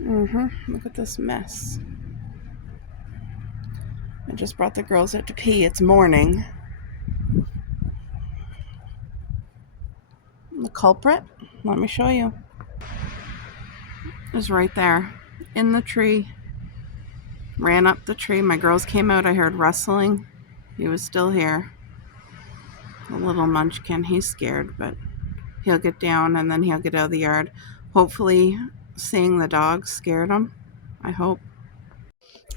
Look at this mess. I just brought the girls out to pee. It's morning. The culprit, let me show you, is right there in the tree. Ran up the tree. My girls came out. I heard rustling. He was still here. The little munchkin. He's scared, but he'll get down and then he'll get out of the yard. Hopefully, seeing the dogs scared him. I hope.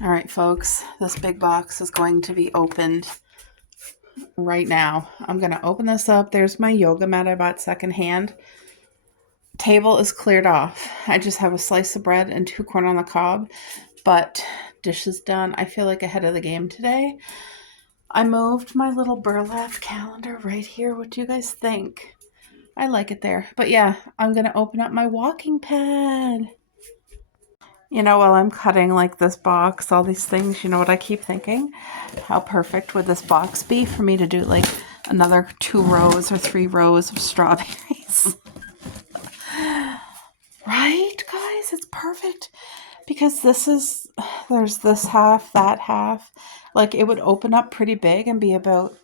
All right, folks. This big box is going to be opened right now. I'm going to open this up. There's my yoga mat I bought secondhand. Table is cleared off. I just have a slice of bread and 2 corn on the cob, but dishes done. I feel like ahead of the game today. I moved my little burlap calendar right here. What do you guys think? I like it there. But yeah, I'm going to open up my walking pad. You know, while I'm cutting like this box, all these things, you know what I keep thinking? How perfect would this box be for me to do like another 2 rows or 3 rows of strawberries? Right, guys? It's perfect. Because there's this half, that half. Like, it would open up pretty big and be about,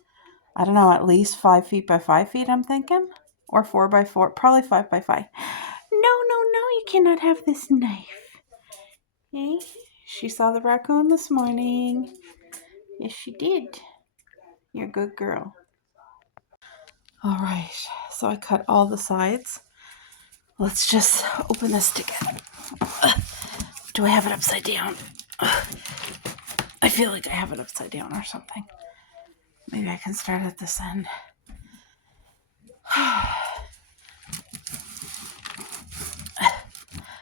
I don't know, at least 5 feet by 5 feet, I'm thinking. Or 4 by 4, probably 5 by 5. No, you cannot have this knife. Okay? She saw the raccoon this morning. Yes, she did. You're a good girl. All right, so I cut all the sides. Let's just open this together. Do I have it upside down? I feel like I have it upside down or something. Maybe I can start at this end.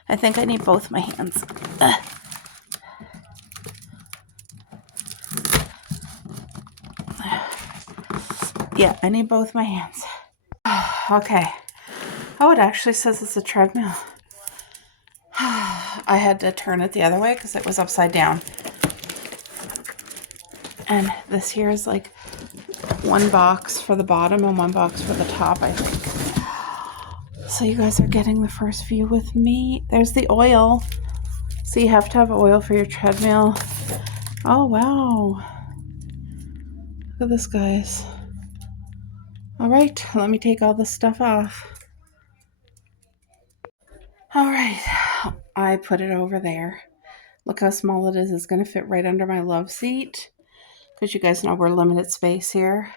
I think I need both my hands. Yeah, I need both my hands. Okay. Oh, it actually says it's a treadmill. I had to turn it the other way because it was upside down. And this here is like 1 box for the bottom and 1 box for the top, I think. So you guys are getting the first view with me. There's the oil. So you have to have oil for your treadmill. Oh, wow. Look at this, guys. All right, let me take all this stuff off. All right, I put it over there. Look how small it is. It's going to fit right under my love seat because you guys know we're limited space here.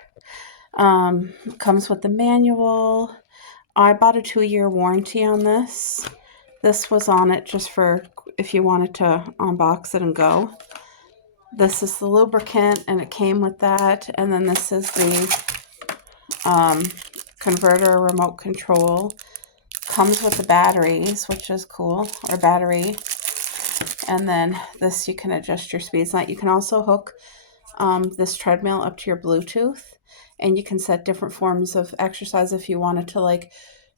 Comes with the manual. I bought a 2-year warranty on this. This was on it just for if you wanted to unbox it and go. This is the lubricant, and it came with that. And then this is the converter remote control. Comes with the batteries, which is cool, or battery. And then this, you can adjust your speeds. You can also hook this treadmill up to your Bluetooth, and you can set different forms of exercise if you wanted to like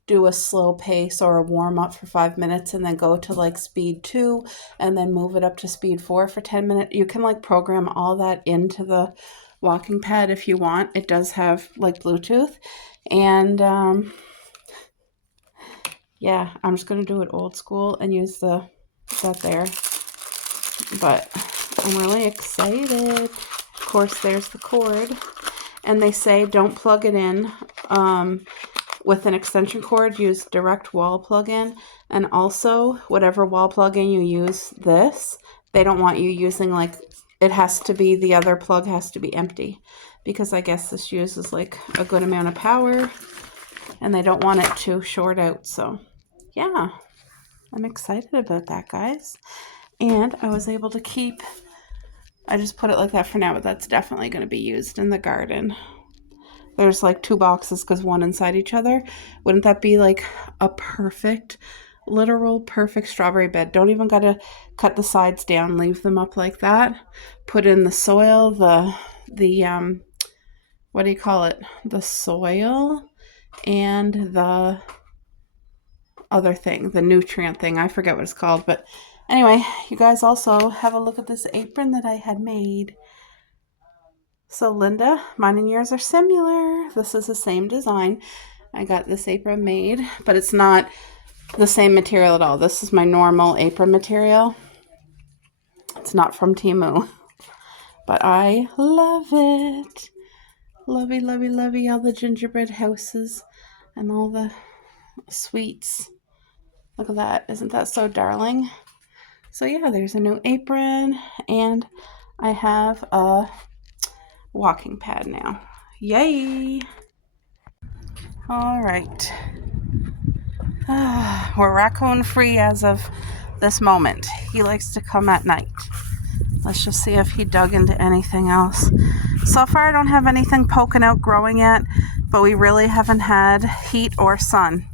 do a slow pace or a warm up for 5 minutes and then go to like speed 2 and then move it up to speed 4 for 10 minutes. You can like program all that into the walking pad if you want. It does have like Bluetooth, and yeah, I'm just gonna do it old school and use that there, but I'm really excited. Of course, there's the cord, and they say don't plug it in with an extension cord. Use direct wall plug-in, and also whatever wall plug-in you use, they don't want you using like, it has to be, the other plug has to be empty, because I guess this uses like a good amount of power and they don't want it to short out. So yeah, I'm excited about that, guys. And I was able to keep, I just put it like that for now, but that's definitely going to be used in the garden. There's like 2 boxes because one inside each other. Wouldn't that be like a perfect, literal perfect strawberry bed? Don't even got to cut the sides down. Leave them up like that. Put in the soil, the what do you call it? The soil and the other thing, the nutrient thing. I forget what it's called, but anyway, you guys also have a look at this apron that I had made. So Linda, mine and yours are similar. This is the same design. I got this apron made, but it's not the same material at all. This is my normal apron material. It's not from Temu, but I love it. Lovey, lovey, lovey, all the gingerbread houses and all the sweets. Look at that. Isn't that so darling? So yeah, there's a new apron, and I have a walking pad now. Yay! All right. We're raccoon free as of this moment. He likes to come at night. Let's just see if he dug into anything else. So far, I don't have anything poking out growing yet, but we really haven't had heat or sun.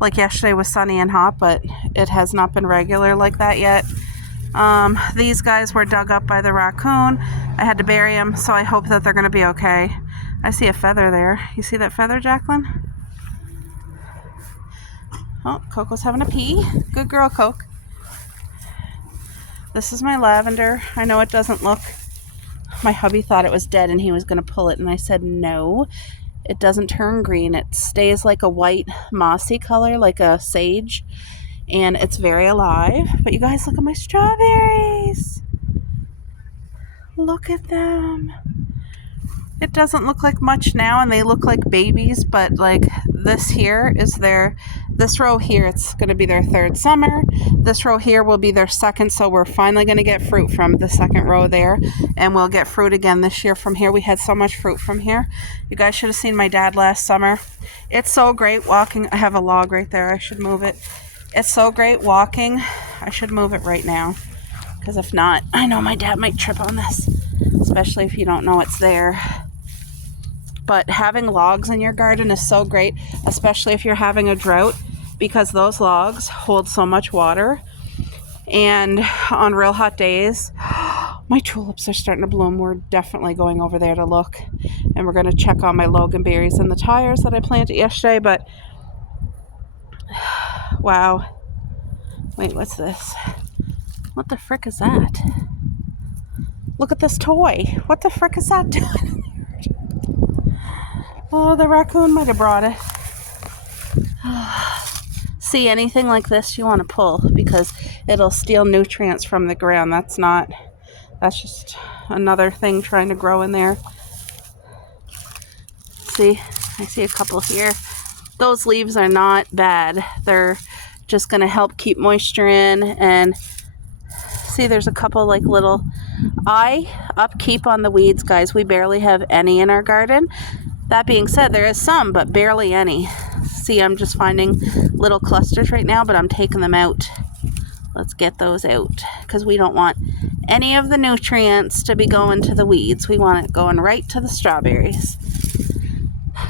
Like yesterday was sunny and hot, but it has not been regular like that yet. These guys were dug up by the raccoon. I had to bury them, so I hope that they're going to be okay. I see a feather there. You see that feather, Jacqueline? Oh, Coco's having a pee. Good girl, Coke. This is my lavender. I know it doesn't look... My hubby thought it was dead and he was going to pull it, and I said no. It doesn't turn green. It stays like a white mossy color, like a sage, and it's very alive. But you guys, look at my strawberries. Look at them. It doesn't look like much now, and they look like babies, but like this here is this row here, it's going to be their third summer. This row here will be their second, so we're finally going to get fruit from the second row there, and we'll get fruit again this year from here. We had so much fruit from here. You guys should have seen my dad last summer. It's so great walking. I have a log right there. I should move it. It's so great walking. I should move it right now, because if not, I know my dad might trip on this, especially if you don't know it's there. But having logs in your garden is so great, especially if you're having a drought, because those logs hold so much water. And on real hot days, my tulips are starting to bloom. We're definitely going over there to look. And we're going to check on my loganberries and the tires that I planted yesterday. But, wow. Wait, what's this? What the frick is that? Look at this toy. What the frick is that doing? Oh, the raccoon might have brought it. See, anything like this you want to pull, because it'll steal nutrients from the ground. That's just another thing trying to grow in there. See, I see a couple here. Those leaves are not bad. They're just going to help keep moisture in. And see, there's a couple like little... I upkeep on the weeds, guys. We barely have any in our garden. That being said, there is some, but barely any. See, I'm just finding little clusters right now, but I'm taking them out. Let's get those out, because we don't want any of the nutrients to be going to the weeds. We want it going right to the strawberries.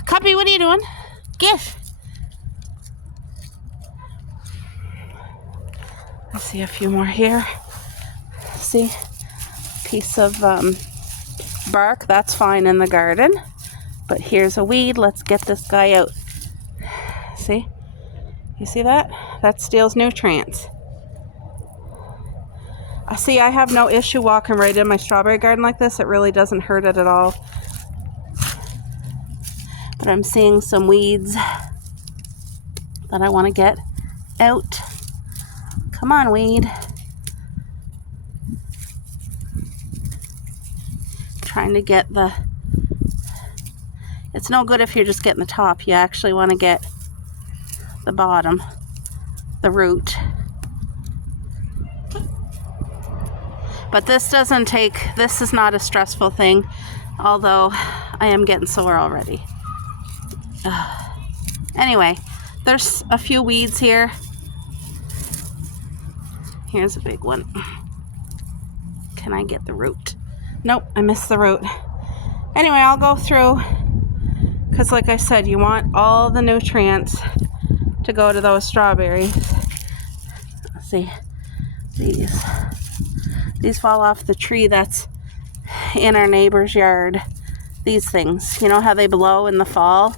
Cuppy, what are you doing? Get. I see a few more here. See, piece of bark, that's fine in the garden. But here's a weed. Let's get this guy out. See? You see that? That steals nutrients. See, I have no issue walking right in my strawberry garden like this. It really doesn't hurt it at all. But I'm seeing some weeds that I want to get out. Come on, weed. Trying to get the... It's no good if you're just getting the top. You actually want to get the bottom, the root. But this is not a stressful thing, although I am getting sore already. Anyway, there's a few weeds here. Here's a big one. Can I get the root? Nope, I missed the root. Anyway, I'll go through, because like I said, you want all the nutrients to go to those strawberries. Let's see, these fall off the tree that's in our neighbor's yard. These things, you know how they blow in the fall?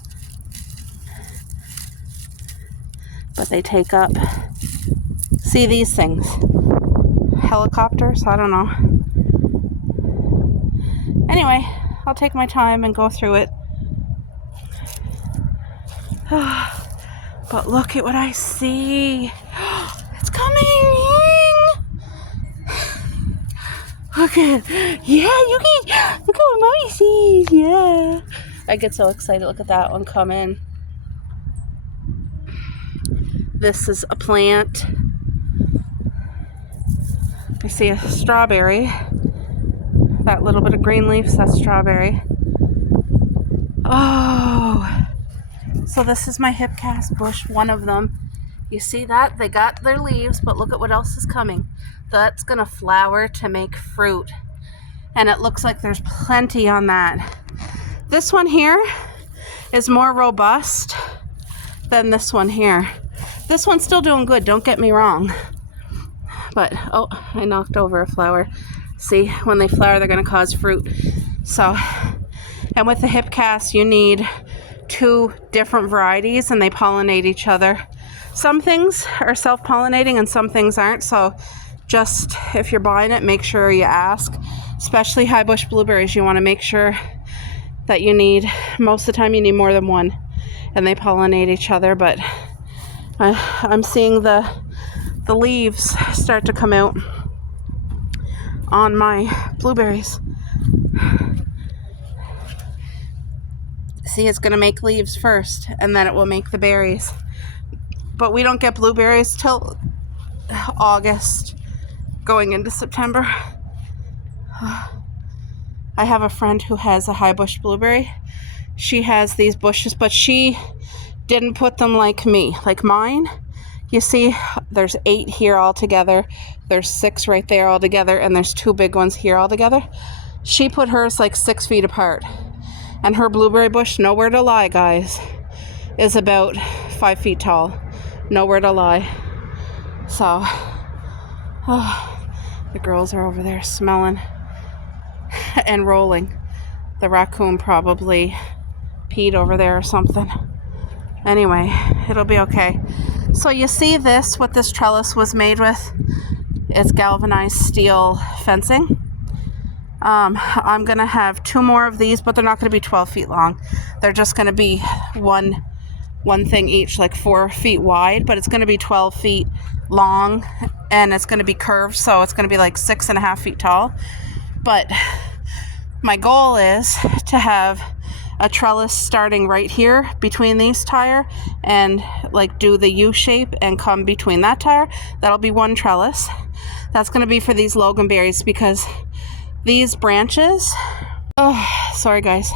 But they take up, see these things, helicopters, I don't know. Anyway, I'll take my time and go through it. But look at what I see. It's coming. Look at, yeah, you can, look at what Mommy sees, yeah. I get so excited. Look at that one come in. This is a plant. I see a strawberry. That little bit of green leaves, that's strawberry. Oh, so this is my hipcast bush, one of them. You see that? They got their leaves, but look at what else is coming. That's gonna flower to make fruit. And it looks like there's plenty on that. This one here is more robust than this one here. This one's still doing good, don't get me wrong. But, oh, I knocked over a flower. See, when they flower, they're gonna cause fruit. So, and with the hipcast, you need 2 different varieties and they pollinate each other. Some things are self-pollinating and some things aren't, so just if you're buying it, make sure you ask. Especially high bush blueberries, you want to make sure that you need, most of the time you need more than one, and they pollinate each other. But I'm seeing the leaves start to come out on my blueberries. See, it's going to make leaves first, and then it will make the berries. But we don't get blueberries till August, going into September. I have a friend who has a high bush blueberry. She has these bushes, but she didn't put them like me, like mine. You see, there's 8 here all together. There's 6 right there all together, and there's 2 big ones here all together. She put hers like 6 feet apart. And her blueberry bush, nowhere to lie, guys, is about 5 feet tall. Nowhere to lie. So, oh, the girls are over there smelling and rolling. The raccoon probably peed over there or something. Anyway, it'll be okay. So you see this, what this trellis was made with? It's galvanized steel fencing. I'm going to have 2 more of these, but they're not going to be 12 feet long. They're just going to be one thing each, like 4 feet wide, but it's going to be 12 feet long, and it's going to be curved, so it's going to be like 6.5 feet tall. But my goal is to have a trellis starting right here between these tire and like do the U shape and come between that tire. That'll be 1 trellis. That's going to be for these loganberries, because these branches, oh, sorry guys.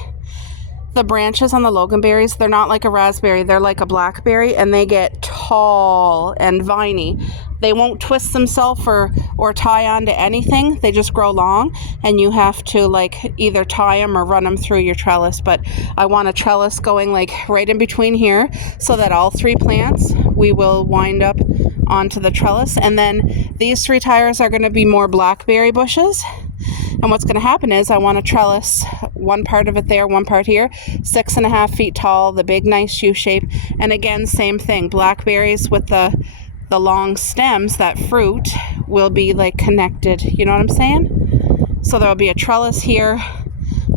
The branches on the loganberries, they're not like a raspberry, they're like a blackberry, and they get tall and viney. They won't twist themselves or tie onto anything. They just grow long, and you have to like either tie them or run them through your trellis. But I want a trellis going like right in between here, so that all 3 plants we will wind up onto the trellis. And then these 3 tires are going to be more blackberry bushes. And what's going to happen is I want a trellis, 1 part of it there, 1 part here, 6.5 feet tall, the big nice U shape. And again, same thing, blackberries with the long stems, that fruit will be like connected. You know what I'm saying? So there'll be a trellis here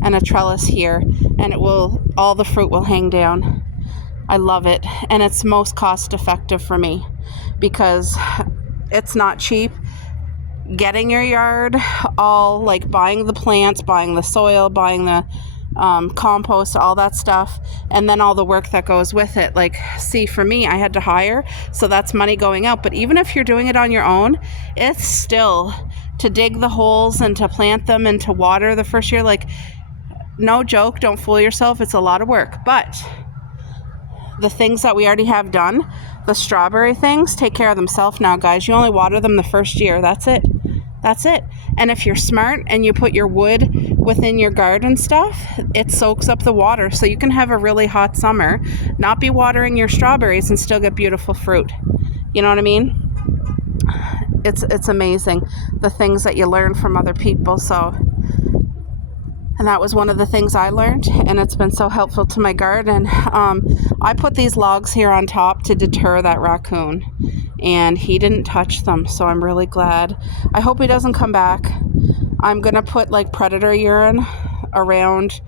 and a trellis here, and it will, all the fruit will hang down. I love it. And it's most cost effective for me because it's not cheap. Getting your yard all, like buying the plants, buying the soil, buying the compost, all that stuff, and then all the work that goes with it. Like, see, for me, I had to hire, so that's money going out. But even if you're doing it on your own, it's still to dig the holes and to plant them and to water the first year. Like, no joke, don't fool yourself, it's a lot of work. But the things that we already have done, the strawberry things, take care of themselves now, guys. You only water them the first year. That's it. That's it. And if you're smart and you put your wood within your garden stuff, it soaks up the water. So you can have a really hot summer, not be watering your strawberries, and still get beautiful fruit. You know what I mean? It's amazing, the things that you learn from other people. So, and that was one of the things I learned, and it's been so helpful to my garden. I put these logs here on top to deter that raccoon, and he didn't touch them, so I'm really glad. I hope he doesn't come back. I'm gonna put like predator urine around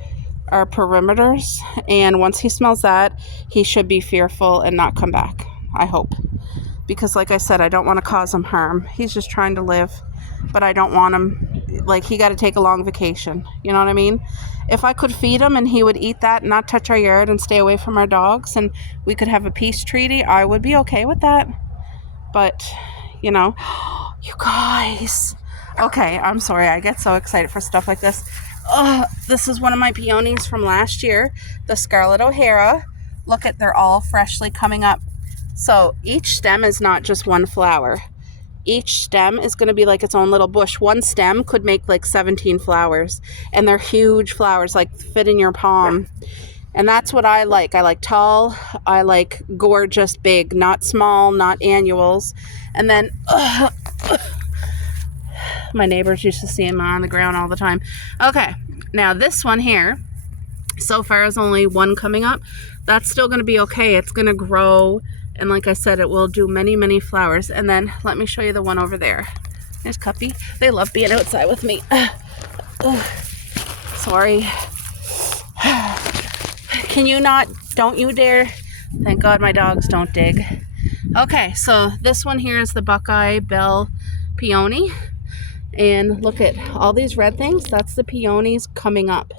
our perimeters, and once he smells that, he should be fearful and not come back, I hope. Because like I said, I don't want to cause him harm. He's just trying to live, but I don't want him, like, he got to take a long vacation. You know what I mean? If I could feed him and he would eat that and not touch our yard and stay away from our dogs and we could have a peace treaty, I would be okay with that. But, you know, you guys. Okay, I'm sorry. I get so excited for stuff like this. This is one of my peonies from last year, the Scarlet O'Hara. Look at, they're all freshly coming up. So each stem is not just one flower. Each stem is going to be like its own little bush. One stem could make like 17 flowers, and they're huge flowers, like fit in your palm. And that's what I like. I like tall. I like gorgeous, big, not small, not annuals. And then my neighbors used to see them on the ground all the time. Okay, now this one here, so far is only one coming up. That's still going to be okay. It's going to grow. And like I said, it will do many, many flowers. And then let me show you the one over there. There's Cuppy. They love being outside with me. Sorry. Can you not? Don't you dare. Thank God my dogs don't dig. Okay, so this one here is the Buckeye Bell Peony. And look at all these red things. That's the peonies coming up.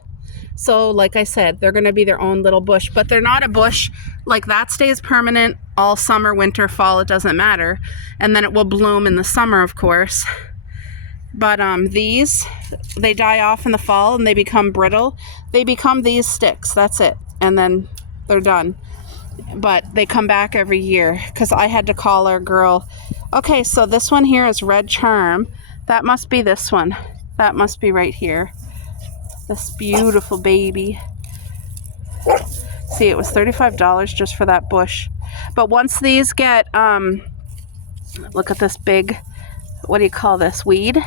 So like I said, they're going to be their own little bush, but they're not a bush. Like that stays permanent all summer, winter, fall, it doesn't matter. And then it will bloom in the summer, of course. But these, they die off in the fall and they become brittle. They become these sticks, that's it. And then they're done. But they come back every year because I had to call our girl. Okay, so this one here is Red Charm. That must be this one. That must be right here. This beautiful baby. See, it was $35 just for that bush. But once these get, look at this big, what do you call this, weed?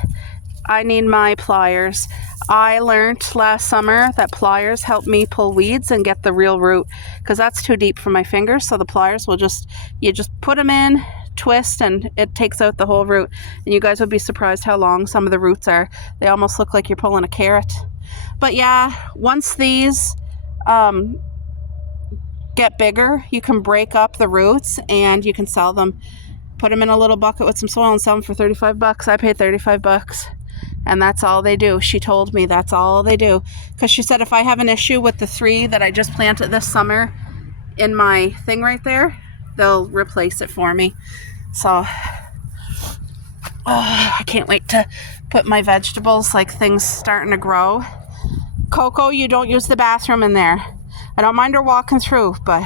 I need my pliers. I learned last summer that pliers help me pull weeds and get the real root, because that's too deep for my fingers. So the pliers will just, you just put them in, twist, and it takes out the whole root. And you guys would be surprised how long some of the roots are. They almost look like you're pulling a carrot. But yeah, once these get bigger, you can break up the roots and you can sell them. Put them in a little bucket with some soil and sell them for 35 bucks. I paid 35 bucks. And that's all they do. She told me that's all they do. Because she said if I have an issue with the 3 that I just planted this summer in my thing right there, they'll replace it for me. So, I can't wait to put my vegetables, like things starting to grow. Coco, you don't use the bathroom in there. I don't mind her walking through, but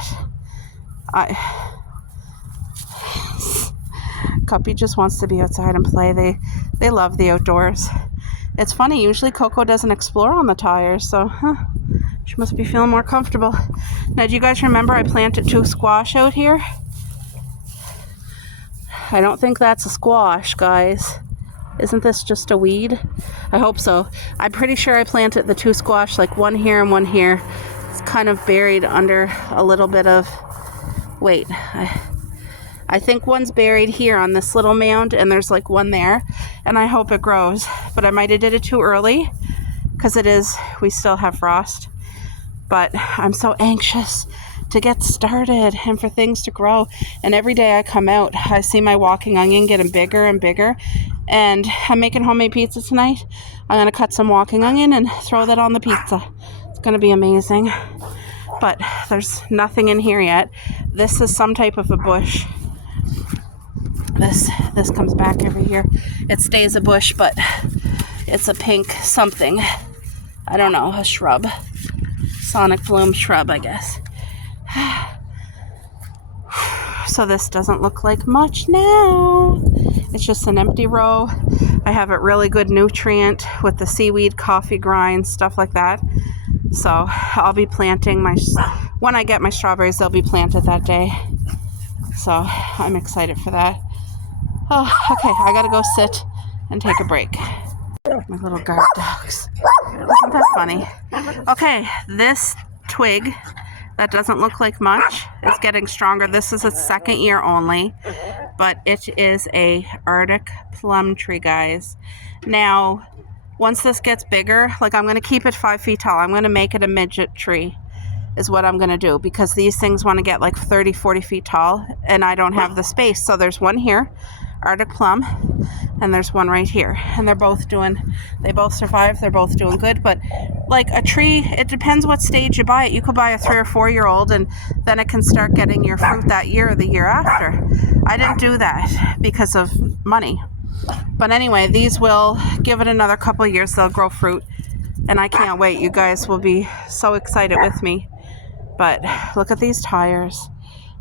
Cuppy just wants to be outside and play. They love the outdoors. It's funny, usually Coco doesn't explore on the tires, so she must be feeling more comfortable. Now, do you guys remember I planted 2 squash out here? I don't think that's a squash, guys. Isn't this just a weed? I hope so. I'm pretty sure I planted the 2 squash, like one here and one here. It's kind of buried under a little bit of, wait, I think one's buried here on this little mound, and there's like one there, and I hope it grows. But I might have did it too early, because we still have frost. But I'm so anxious to get started and for things to grow. And every day I come out, I see my walking onion getting bigger and bigger. And I'm making homemade pizza tonight. I'm going to cut some walking onion and throw that on the pizza. It's going to be amazing. But there's nothing in here yet. This is some type of a bush. This comes back every year. It stays a bush, but it's a pink something. I don't know, a shrub. Sonic bloom shrub, I guess. So this doesn't look like much now. It's just an empty row. I have a really good nutrient with the seaweed, coffee grinds, stuff like that. So I'll be planting when I get my strawberries, they'll be planted that day. So I'm excited for that. Oh, okay, I gotta go sit and take a break. My little guard dogs. Isn't that funny? Okay, this twig that doesn't look like much is getting stronger. This is its 2nd year only, but it is a Arctic plum tree, guys. Now, once this gets bigger, like I'm going to keep it 5 feet tall. I'm going to make it a midget tree is what I'm going to do, because these things want to get like 30, 40 feet tall and I don't have the space. So there's one here, Arctic Plum, and there's one right here. And they both survived. They're both doing good. But like a tree, it depends what stage you buy it. You could buy a 3 or 4 year old and then it can start getting your fruit that year or the year after. I didn't do that because of money. But anyway, these will give it another couple of years. They'll grow fruit. And I can't wait. You guys will be so excited with me. But look at these tires.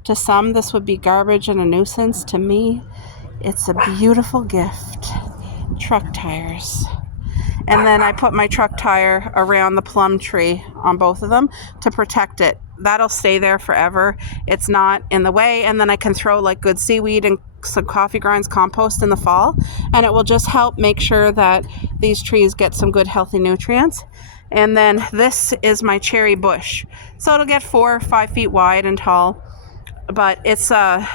To some, this would be garbage and a nuisance. To me, it's a beautiful gift. Truck tires. And then I put my truck tire around the plum tree on both of them to protect it. That'll stay there forever. It's not in the way. And then I can throw like good seaweed and some coffee grinds compost in the fall. And it will just help make sure that these trees get some good healthy nutrients. And then this is my cherry bush. So it'll get 4 or 5 feet wide and tall. But it's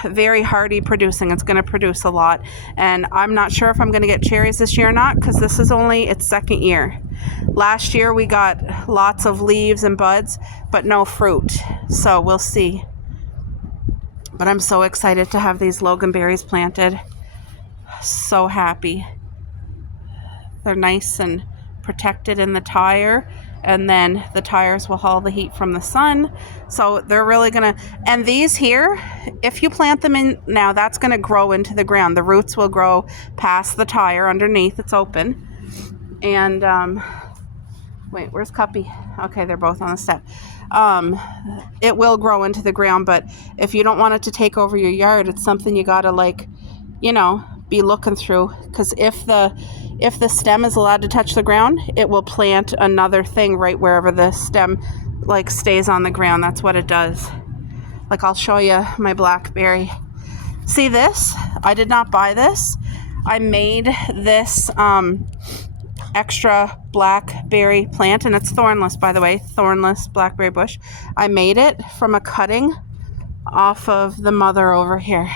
very hardy producing. It's going to produce a lot. And I'm not sure if I'm going to get cherries this year or not, because this is only its second year. Last year we got lots of leaves and buds, but no fruit. So we'll see. But I'm so excited to have these loganberries planted. So happy. They're nice and protected in the tire, and then the tires will haul the heat from the sun. So they're really gonna, and these here, if you plant them in now, that's gonna grow into the ground. The roots will grow past the tire underneath. It's open. And wait, where's Cuppy? Okay, they're both on the step. It will grow into the ground, but if you don't want it to take over your yard, it's something you gotta, like, you know, be looking through, because if the stem is allowed to touch the ground, it will plant another thing right wherever the stem like stays on the ground. That's what it does. Like, I'll show you my blackberry. See this? I did not buy this. I made this extra blackberry plant, and it's thornless, by the way, thornless blackberry bush. I made it from a cutting off of the mother over here.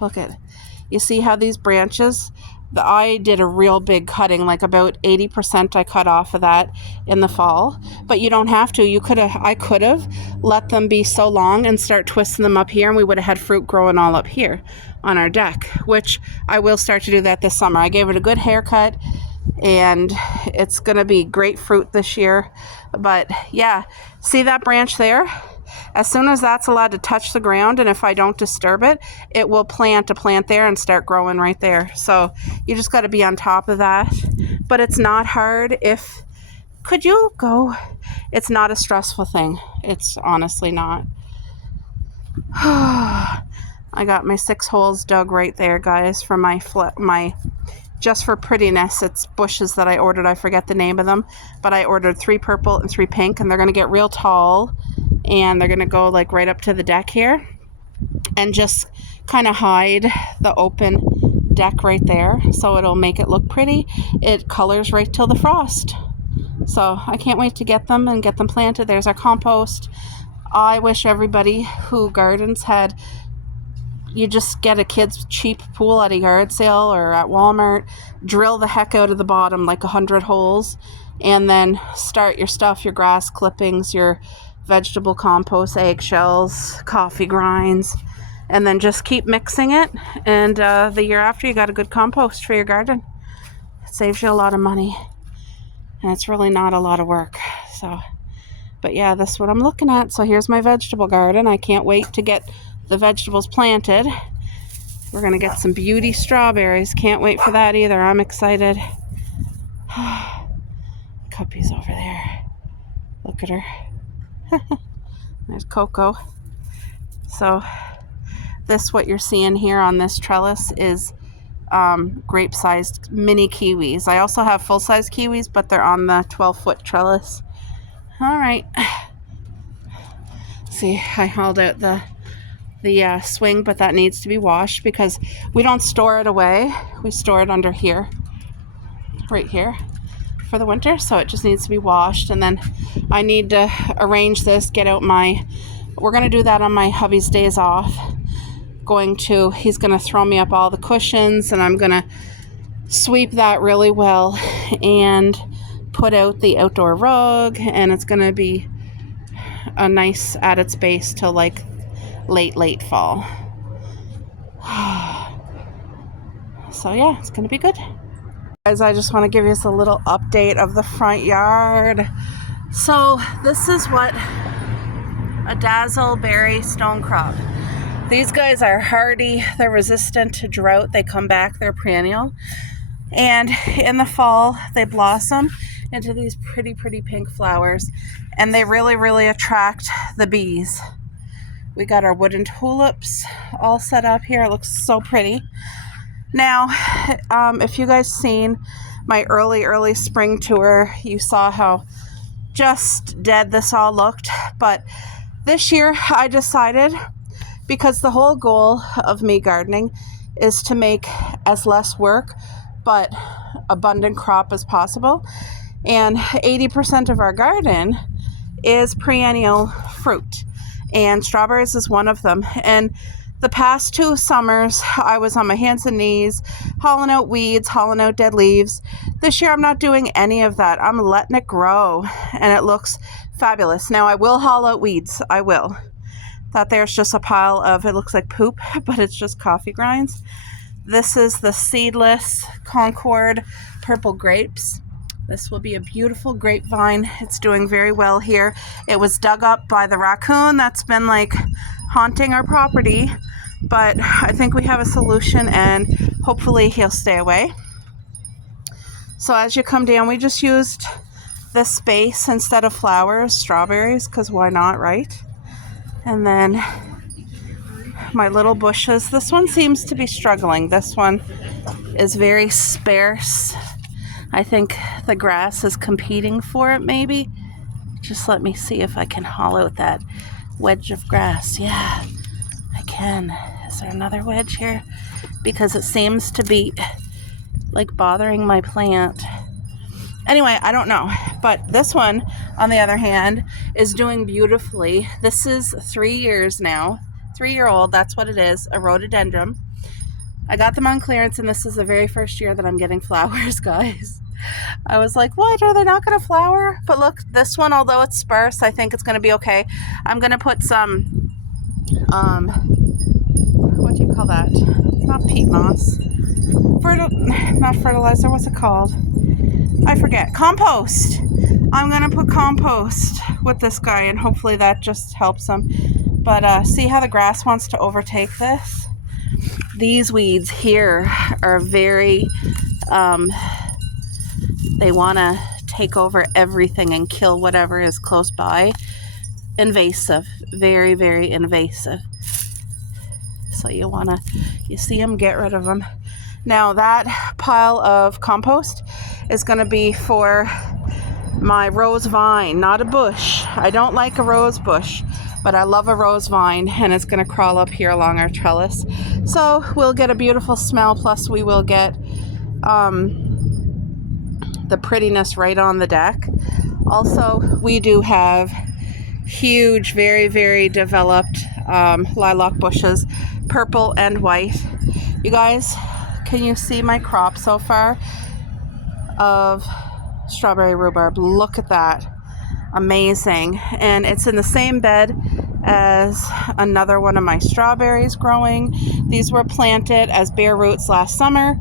Look at, you see how these branches, I did a real big cutting, like about 80% I cut off of that in the fall, but you don't have to. I could have let them be so long and start twisting them up here, and we would have had fruit growing all up here on our deck, which I will start to do that this summer. I gave it a good haircut, and it's going to be great fruit this year. But yeah, see that branch there? As soon as that's allowed to touch the ground, and if I don't disturb it, it will plant a plant there and start growing right there. So you just got to be on top of that. But it's not hard. Could you go? It's not a stressful thing. It's honestly not. I got my 6 holes dug right there, guys, for my just for prettiness. It's bushes that I ordered. I forget the name of them, but I ordered 3 purple and 3 pink, and they're going to get real tall, and they're going to go like right up to the deck here and just kind of hide the open deck right there. So it'll make it look pretty. It colors right till the frost. So I can't wait to get them and get them planted. There's our compost. I wish everybody who gardens had, you just get a kid's cheap pool at a yard sale or at Walmart, drill the heck out of the bottom, like 100 holes, and then start your stuff, your grass clippings, your vegetable compost, eggshells, coffee grinds, and then just keep mixing it. And the year after, you got a good compost for your garden. It saves you a lot of money, and it's really not a lot of work. So, but yeah, that's what I'm looking at. So here's my vegetable garden. I can't wait to get the vegetables planted. We're gonna get some beauty strawberries. Can't wait for that either. I'm excited. Cuppy's over there. Look at her. There's Coco. So this, what you're seeing here on this trellis, is grape-sized mini kiwis. I also have full-size kiwis, but they're on the 12-foot trellis. All right. See, I hauled out the swing, but that needs to be washed because we don't store it away. We store it under here, right here, for the winter. So it just needs to be washed. And then I need to arrange this, get out we're going to do that on my hubby's days off. He's going to throw me up all the cushions, and I'm going to sweep that really well and put out the outdoor rug, and it's going to be a nice added space till like late fall. So yeah, it's going to be good. Guys, I just want to give you a little update of the front yard. So this is what a dazzleberry stonecrop. These guys are hardy, they're resistant to drought, they come back, they're perennial. And in the fall, they blossom into these pretty pink flowers, and they really attract the bees. We got our wooden tulips all set up here. It looks so pretty. Now, if you guys seen my early spring tour, you saw how just dead this all looked. But this year I decided, because the whole goal of me gardening is to make as less work but abundant crop as possible, and 80% of our garden is perennial fruit, and strawberries is one of them. And the past 2 summers I was on my hands and knees hauling out weeds, hauling out dead leaves. This year I'm not doing any of that. I'm letting it grow, and it looks fabulous. Now I will haul out weeds, I will. That there's just a pile of, it looks like poop, but it's just coffee grinds. This is the seedless Concord purple grapes. This will be a beautiful grapevine. It's doing very well here. It was dug up by the raccoon that's been like haunting our property, but I think we have a solution, and hopefully he'll stay away. So as you come down, we just used this space instead of flowers, strawberries, because why not, right? And then my little bushes. This one seems to be struggling. This one is very sparse. I think the grass is competing for it, maybe. Just let me see if I can haul out that wedge of grass. Yeah, I can. Is there another wedge here? Because it seems to be like bothering my plant. Anyway, I don't know. But this one, on the other hand, is doing beautifully. This is 3 years now. 3-year-old, that's what it is, a rhododendron. I got them on clearance, and this is the very first year that I'm getting flowers, guys. I was like, what? Are they not going to flower? But look, this one, although it's sparse, I think it's going to be okay. I'm going to put some, what do you call that? Not peat moss. Not fertilizer, what's it called? I forget. Compost. I'm going to put compost with this guy, and hopefully that just helps them. But see how the grass wants to overtake this? These weeds here are very, they want to take over everything and kill whatever is close by. Invasive. Very invasive. So you see them, get rid of them. Now that pile of compost is going to be for my rose vine, not a bush. I don't like a rose bush, but I love a rose vine, and it's going to crawl up here along our trellis. So we'll get a beautiful smell, plus we will get the prettiness right on the deck. Also, we do have huge, very developed lilac bushes, purple and white. You guys, can you see my crop so far of strawberry rhubarb? Look at that. Amazing. And it's in the same bed as another one of my strawberries growing. These were planted as bare roots last summer.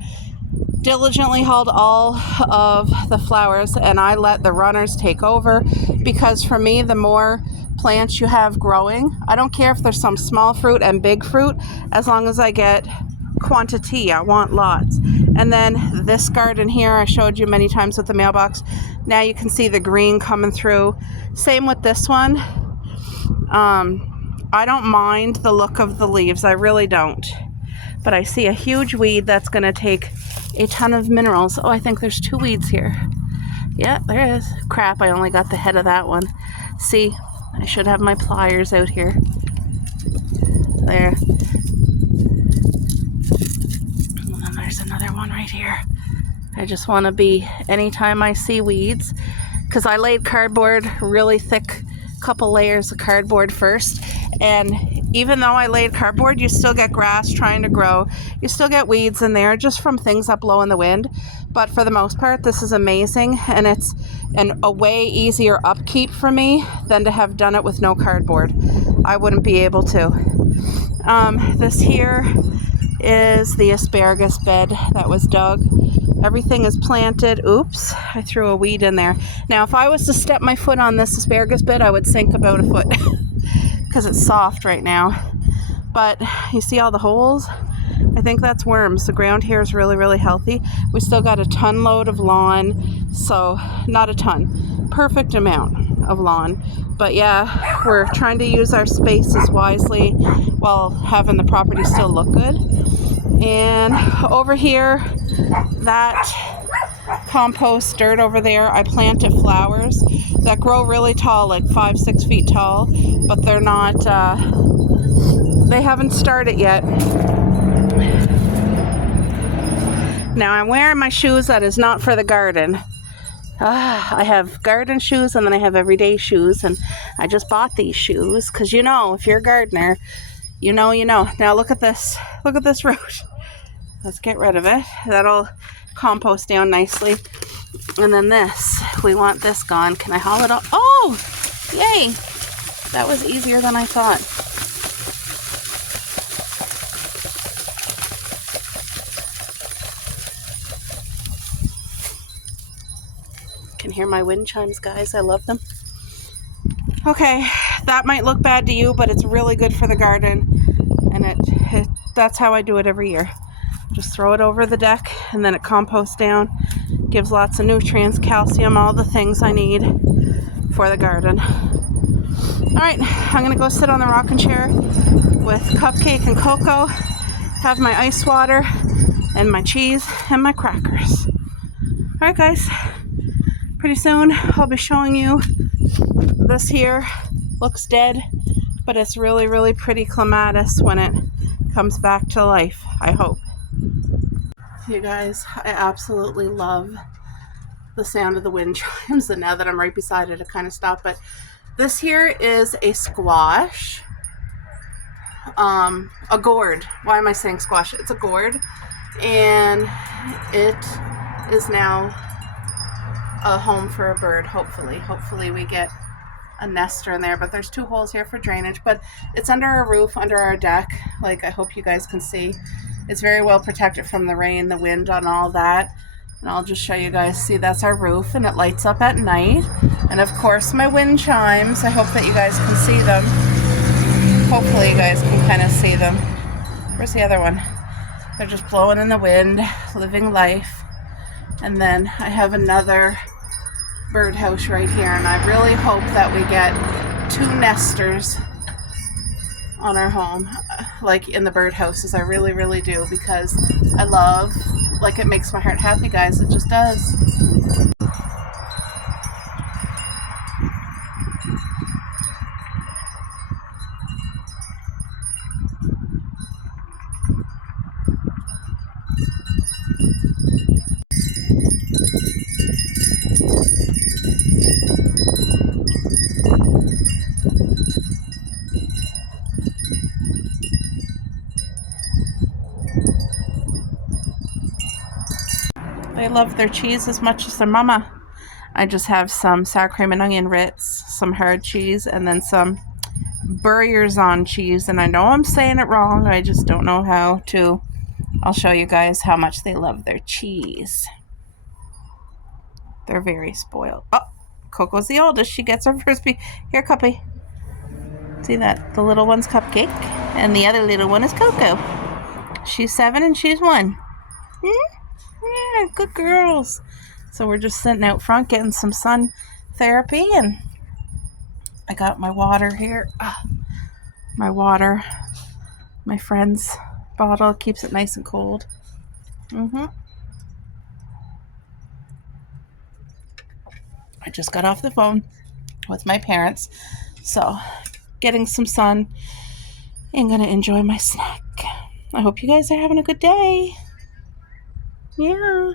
Diligently hauled all of the flowers, and I let the runners take over, because for me, the more plants you have growing, I don't care if there's some small fruit and big fruit, as long as I get quantity. I want lots. And then this garden here, I showed you many times with the mailbox. Now you can see the green coming through. Same with this one. I don't mind the look of the leaves. I really don't. But I see a huge weed that's going to take a ton of minerals. Oh, I think there's 2 weeds here. Yeah, there is. Crap, I only got the head of that one. See, I should have my pliers out here. There. And then there's another one right here. I just want to be, anytime I see weeds, because I laid cardboard, really thick, couple layers of cardboard first, And even though I laid cardboard, you still get grass trying to grow. You still get weeds in there just from things that blow in the wind. But for the most part, this is amazing. And it's a way easier upkeep for me than to have done it with no cardboard. I wouldn't be able to. This here is the asparagus bed that was dug. Everything is planted. Oops, I threw a weed in there. Now, if I was to step my foot on this asparagus bed, I would sink about a foot because it's soft right now. But you see all the holes? I think that's worms. The ground here is really, really healthy. We still got a ton load of lawn, so not a ton, perfect amount of lawn. But yeah, we're trying to use our spaces wisely while having the property still look good. And over here, that compost dirt over there, I planted flowers that grow really tall, like 5-6 feet tall, but they're not, they haven't started yet. Now I'm wearing my shoes that is not for the garden. I have garden shoes and then I have everyday shoes, and I just bought these shoes because, you know, if you're a gardener, you know. Now look at this root. Let's get rid of it. That'll compost down nicely. And then this, we want this gone. Can I haul it up? Oh, yay. That was easier than I thought. Can hear my wind chimes, guys. I love them. Okay, that might look bad to you, but it's really good for the garden. And that's how I do it every year. Just throw it over the deck and then it composts down, gives lots of nutrients, calcium, all the things I need for the garden. All right, I'm gonna go sit on the rocking chair with cupcake and cocoa, have my ice water and my cheese and my crackers. All right, guys, pretty soon I'll be showing you this here. Looks dead, but it's really, really pretty clematis when it comes back to life, I hope. You guys, I absolutely love the sound of the wind chimes, and now that I'm right beside it, I kind of stop. But this here is a squash, a gourd. Why am I saying squash? It's a gourd, and it is now a home for a bird. Hopefully we get a nester in there, but there's 2 holes here for drainage, but it's under our roof, under our deck. Like, I hope you guys can see. It's very well protected from the rain, the wind, and all that. And I'll just show you guys. See, that's our roof, and it lights up at night. And of course, my wind chimes. I hope that you guys can see them. Hopefully you guys can kind of see them. Where's the other one? They're just blowing in the wind, living life. And then I have another birdhouse right here, and I really hope that we get 2 nesters on our home, like in the birdhouses. I really, really do, because I love, like, it makes my heart happy, guys. It just does. They love their cheese as much as their mama. I just have some sour cream and onion Ritz, some hard cheese, and then some Burgers-on cheese. And I know I'm saying it wrong. I just don't know how to. I'll show you guys how much they love their cheese. They're very spoiled. Oh, Coco's the oldest. She gets her first piece. Here, Cuppy. See that? The little one's Cupcake, and the other little one is Coco. She's 7 and she's 1. Yeah, good girls. So we're just sitting out front getting some sun therapy, and I got my water here. My water, my friend's bottle, keeps it nice and cold. I just got off the phone with my parents, so getting some sun and gonna enjoy my snack. I hope you guys are having a good day. Yeah.